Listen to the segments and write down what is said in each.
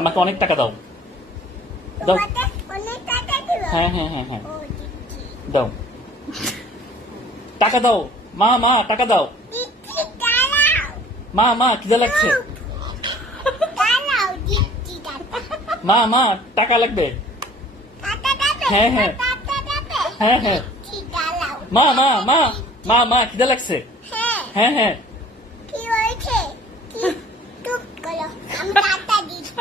আমাকে অনেক টাকা দাও। দাও। তোমাকে অনেক টাকা দিব। হ্যাঁ হ্যাঁ হ্যাঁ হ্যাঁ ও দিচ্ছি। দাও। টাকা দাও। মা মা টাকা দাও। দিচ্ছি, দাঁড়াও। মা মা খিদে লাগছে। দাঁড়াও, দিচ্ছি টাকা। মা মা টাকা লাগবে। টাকা দেবে? হ্যাঁ, হ্যাঁ। টাকা দেবে? হ্যাঁ হ্যাঁ দিচ্ছি, দাঁড়াও। মা মা মা মা মা খিদে লাগছে। হ্যাঁ, হ্যাঁ হ্যাঁ কি হয়েছে? কি? চুপ করো। আমি টাকা দিচ্ছি।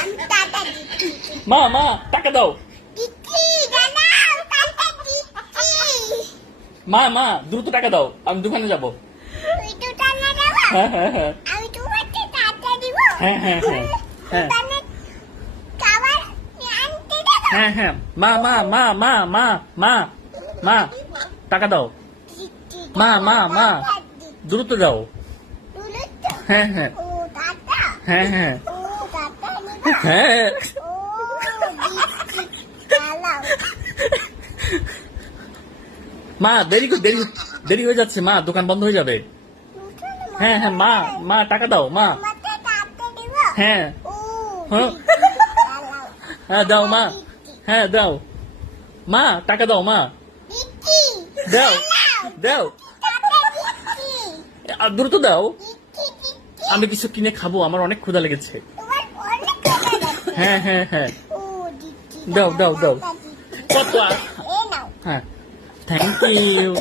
আমি টাকা দিচ্ছি। মা মা টাকা দাও। দিচ্ছি, দাঁড়াও, টাকা দিচ্ছি। মা মা দ্রুত টাকা দাও, আমি দোকানে যাব। তুই তো টাকা দেবো? হ্যাঁ হ্যাঁ হ্যাঁ আমি তোমাকে টাকা দিব। হ্যাঁ, হ্যাঁ, হ্যাঁ, হ্যাঁ। দোকানে খাবার আনতে দেবো? হ্যাঁ হ্যাঁ মা মা মা মা মা মা মা টাকা দাও। দিচ্ছি, মা, মা, মা। টাকা দিচ্ছি। দ্রুত দাও। তুলে তো? হ্যাঁ হ্যাঁ ও টাকা? হ্যাঁ হ্যাঁ ও টাকা নিব? হ্যাঁ ও দিচ্ছি, দাঁড়াও। মা দেরি দেরি হয়ে যাচ্ছে মা, দোকান বন্ধ হয়ে যাবে। হ্যাঁ হ্যাঁ মা মা টাকা দাও মা। তোমাকে টাকা দিব? হ্যাঁ ও হ্যাঁ। দিচ্ছি, দাঁড়াও। হ্যাঁ দাও মা। দিচ্ছি, হ্যাঁ দাও। মা টাকা দাও মা। দিচ্ছি, দাও দাঁড়াও। দাও। টাকা দিচ্ছি, দ্রুত দাও, দিচ্ছি, দিচ্ছি। আমি কিছু কিনে খাবো, আমার অনেক ক্ষুধা লেগেছে। তোমার অনেক টাকা লাগবে। হ্যাঁ হ্যাঁ হ্যাঁ ও দিচ্ছি, দাও, দাও, দাও। টাকা দিচ্ছি। কত এ নাও। হ্যাঁ থ্যাংক ইউ।